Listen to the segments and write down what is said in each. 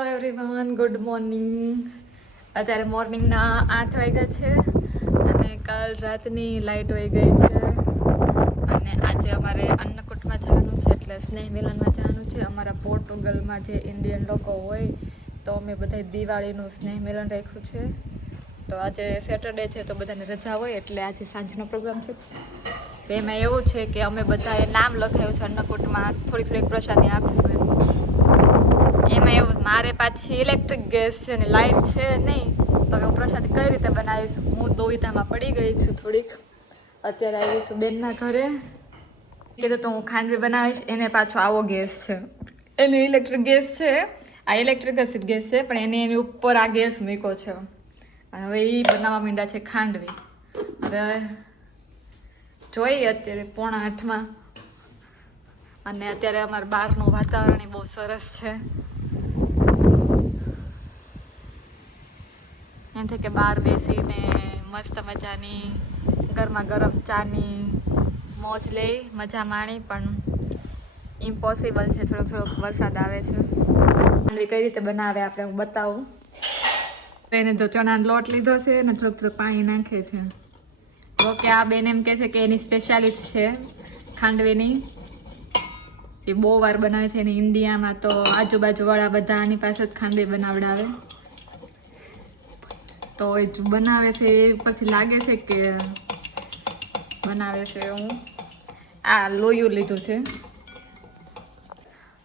Hello everyone, good morning. અત્યારે મોર્નિંગના 8 વાગ્યા છે અને કાલ રાતની લાઇટ વહી ગઈ છે. અને આજે અમારે અન્નકૂટમાં જવાનું છે, એટલે સ્નેહ મિલનમાં જવાનું છે. અમારા પોર્ટુગલમાં જે ઇન્ડિયન લોકો હોય તો અમે બધા દિવાળીનું સ્નેહ મિલન રાખ્યું છે. તો આજે સેટરડે છે તો બધાને રજા હોય, એટલે આજે સાંજનો પ્રોગ્રામ છે. તો એમાં એવું છે કે અમે બધાએ નામ લખાયું છે અન્નકૂટમાં, થોડીક પ્રસાદી આપશું એમ. એમાં એવું મારે પાછી ઇલેક્ટ્રિક ગેસ છે ને લાઇટ છે નહીં, તો હું પ્રસાદી કઈ રીતે બનાવીશ. હું દુવિધામાં પડી ગઈ છું થોડીક. અત્યારે આવી છું બેનના ઘરે. કીધું તો હું ખાંડવી બનાવીશ, એને પાછો આવો ગેસ છે, એને ઇલેક્ટ્રિક ગેસ છે. આ ઇલેક્ટ્રિક જ ગેસ છે, પણ એની ઉપર આ ગેસ મૂક્યો છે. હવે એ બનાવવા માંડ્યા છે ખાંડવી. હવે જોઈએ અત્યારે 7:45. અને અત્યારે અમારા બહારનું વાતાવરણ બહુ સરસ છે. એમ થાય કે બહાર બેસીને મસ્ત મજાની ગરમા ગરમ ચાની મોજ લઈ, મજા માણી, પણ ઇમ્પોસિબલ છે. થોડોક વરસાદ આવે છે. ખાંડવી કઈ રીતે બનાવે આપણે હું બતાવું. એને જો ચણાનો લોટ લીધો છે ને થોડુંક પાણી નાખે છે. તો કે આ બેન એમ કહે છે કે એની સ્પેશિયાલિસ્ટ છે ખાંડવીની. એ બહુ વાર બનાવે છે. એની ઇન્ડિયામાં તો આજુબાજુવાળા બધા આની પાસે જ ખાંડવી બનાવડાવે. તો એ બનાવે છે એ પછી લાગે છે કે બનાવે છે. હું આ લોયું લીધું છે.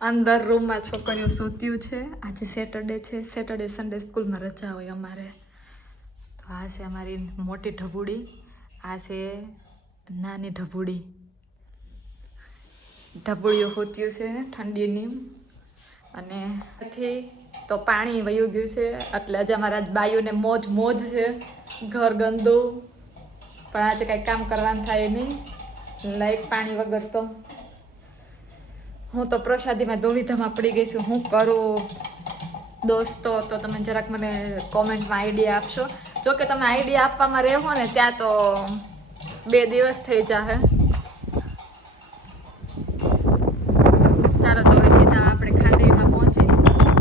અંદર રૂમમાં છોકરીઓ સૂત્યું છે. આજે સેટરડે છે. સેટરડે સન્ડે સ્કૂલમાં રજા હોય અમારે. તો આ છે અમારી મોટી ઢબુડી, આ છે નાની ઢબુડી. ઢબુડીઓ સૂત્યું છે ઠંડીની. અને પછી તો પાણી વયું ગયું છે, એટલે આજે અમારા બાયુને મોજ છે. ઘર ગંદુ, પણ આજે કાંઈ કામ કરવાનું થાય નહીં લાઈક પાણી વગર. તો હું તો પ્રસાદીમાં દુવિધામાં પડી ગઈ છું. હું કરું દોસ્તો? તો તમે જરાક મને કોમેન્ટમાં આઈડિયા આપશો. જો કે તમે આઈડિયા આપવામાં રહેવો ને ત્યાં તો 2 દિવસ થઈ જશે. ચાલો તો હવે સીધા આપણે ખાંડવીમાં પહોંચી,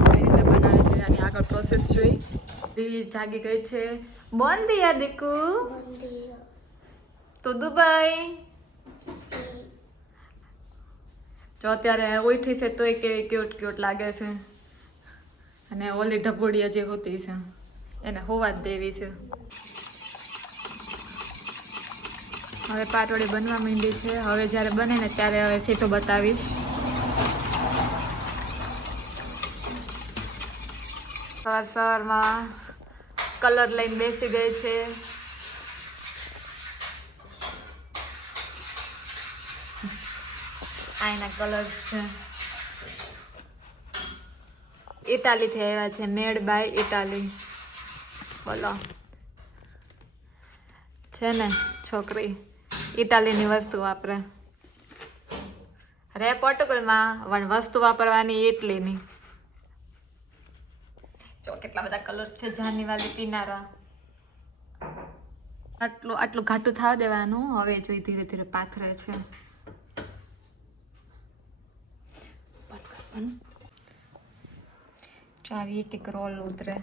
કઈ રીતે બનાવે છે આની આગળ પ્રોસેસ જોઈ. જાગી ગઈ છે. બોન દિયા દીકુ, તો દુબઈ જો અત્યારે ઉઠી છે તોય કેવી ક્યુટ લાગે છે. અને ઓલી ઢબુડી જે હોતી છે એને હોવા જ દેવી છે. હવે પાટોળી બનવા માંડી છે. હવે જ્યારે બને ને ત્યારે હવે સીધું બતાવીશ. સવારમાં કલર લઈને બેસી ગઈ છે. આના કલર છે, ઇટાલીથી આવ્યા છે, મેડ બાય ઇટાલી. બોલો છે ને છોકરી ઇટાલીની વસ્તુ વાપરે. રે પોર્ટુગલમાં વસ્તુ વાપરવાની ઇટલીની. જો કેટલા બધા કલર છે. જાની વાલી પીનારા. આટલું ઘાટું થવા દેવાનું. હવે જોઈ ધીરે ધીરે પાથરે છે. ચાવી એક રોલ ઉતરે.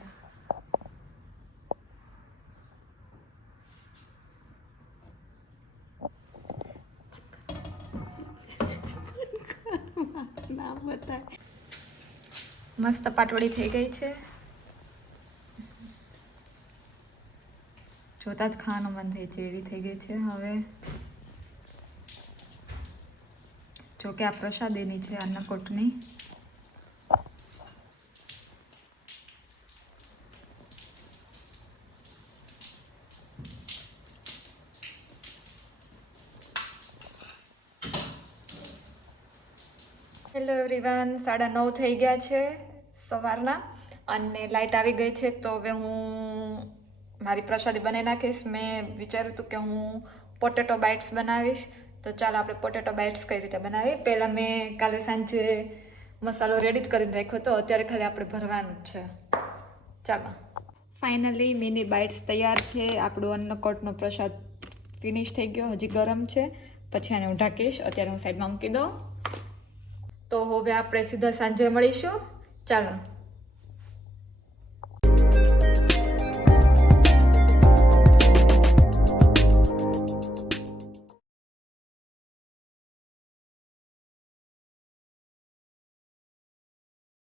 મસ્ત પાટોળી થઈ ગઈ છે. જોતા જ ખાવાનું મન થઈ છે એવી થઈ ગઈ છે. હવે જો કે આ પ્રસાદીની છે અન્નકૂટની. હેલો એવરીવન, 9:30 થઈ ગયા છે સવારના અને લાઇટ આવી ગઈ છે. તો હવે હું મારી પ્રસાદી બનાવી નાખીશ. મેં વિચાર્યું હતું કે હું પોટેટો બાઇટ્સ બનાવીશ. તો ચાલો આપણે પોટેટો બાઇટ્સ કઈ રીતે બનાવી. પહેલાં મેં કાલે સાંજે મસાલો રેડી જ કરીને રાખ્યો હતો. અત્યારે ખાલી આપણે ભરવાનું જ છે. ચાલો, ફાઇનલી મિની બાઇટ્સ તૈયાર છે. આપણો અન્નકૂટનો પ્રસાદ ફિનિશ થઈ ગયો. હજી ગરમ છે, પછી આને હું ઢાંકીશ. અત્યારે હું સાઈડમાં મૂકી દઉં. તો હવે આપણે સીધા સાંજે મળીશું. ચાલો.